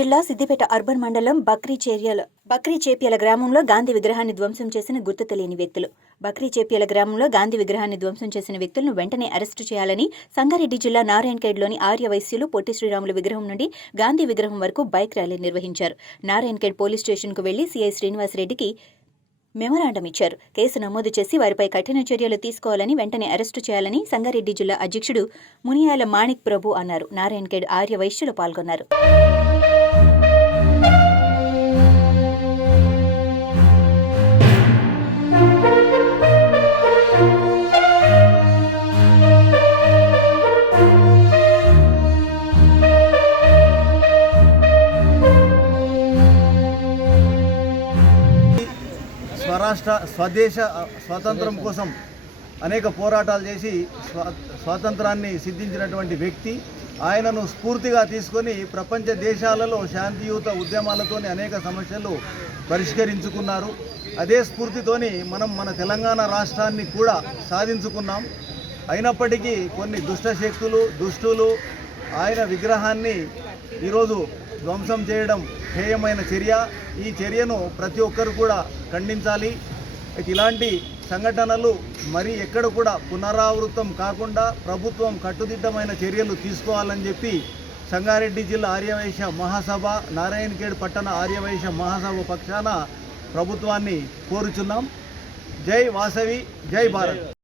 జిల్లా సిద్దిపేట అర్బన్ మండలం బక్రీ చేర్యల బక్రీ చేపియల గ్రామంలో గాంధీ విగ్రహాన్ని ధ్వంసం చేసిన గుర్తు తెలియని వ్యక్తులు. బక్రీ చేపియల గ్రామంలో గాంధీ విగ్రహాన్ని ధ్వంసం చేసిన వ్యక్తులను వెంటనే అరెస్టు చేయాలని సంగారెడ్డి జిల్లా నారాయణఖేడ్లోని ఆర్య వైశ్యులు పొట్టి శ్రీరాములు విగ్రహం నుండి గాంధీ విగ్రహం వరకు బైక్ ర్యాలీ నిర్వహించారు. నారాయణఖేడ్ పోలీస్ స్టేషన్కు వెళ్ళి సీఐ శ్రీనివాసరెడ్డికి మెమరాండం ఇచ్చారు. కేసు నమోదు చేసి వారిపై కఠిన చర్యలు తీసుకోవాలని వెంటనే అరెస్టు చేయాలని సంగారెడ్డి జిల్లా అధ్యక్షుడు మునియాల మాణిక్ ప్రభు అన్నారు. నారాయణఖేడ్ ఆర్య వైశ్యులు పాల్గొన్నారు. స్వరాష్ట్ర స్వదేశ స్వాతంత్రం కోసం అనేక పోరాటాలు చేసి స్వా స్వాతంత్రాన్ని సిద్ధించినటువంటి వ్యక్తి. ఆయనను స్ఫూర్తిగా తీసుకొని ప్రపంచ దేశాలలో శాంతియుత ఉద్యమాలతోని అనేక సమస్యలు పరిష్కరించుకున్నారు. అదే స్ఫూర్తితోని మనం మన తెలంగాణ రాష్ట్రాన్ని కూడా సాధించుకున్నాం. అయినప్పటికీ కొన్ని దుష్ట శక్తులు దుష్టులు ఆయన విగ్రహాన్ని ఈరోజు ధ్వంసం చేయడం హేయమైన చర్య. ఈ చర్యను ప్రతి ఒక్కరు కూడా ఖండించాలి. ఇలాంటి సంఘటనలు మరి ఎక్కడ కూడా పునరావృతం కాకుండా ప్రభుత్వం కట్టుదిట్టమైన చర్యలు తీసుకోవాలని చెప్పి సంగారెడ్డి జిల్లా ఆర్యవైశ్య మహాసభ నారాయణఖేడ్ పట్టణ ఆర్యవైశ్య మహాసభ పక్షాన ప్రభుత్వాన్ని కోరుచున్నాం. జై వాసవి జై భారత్.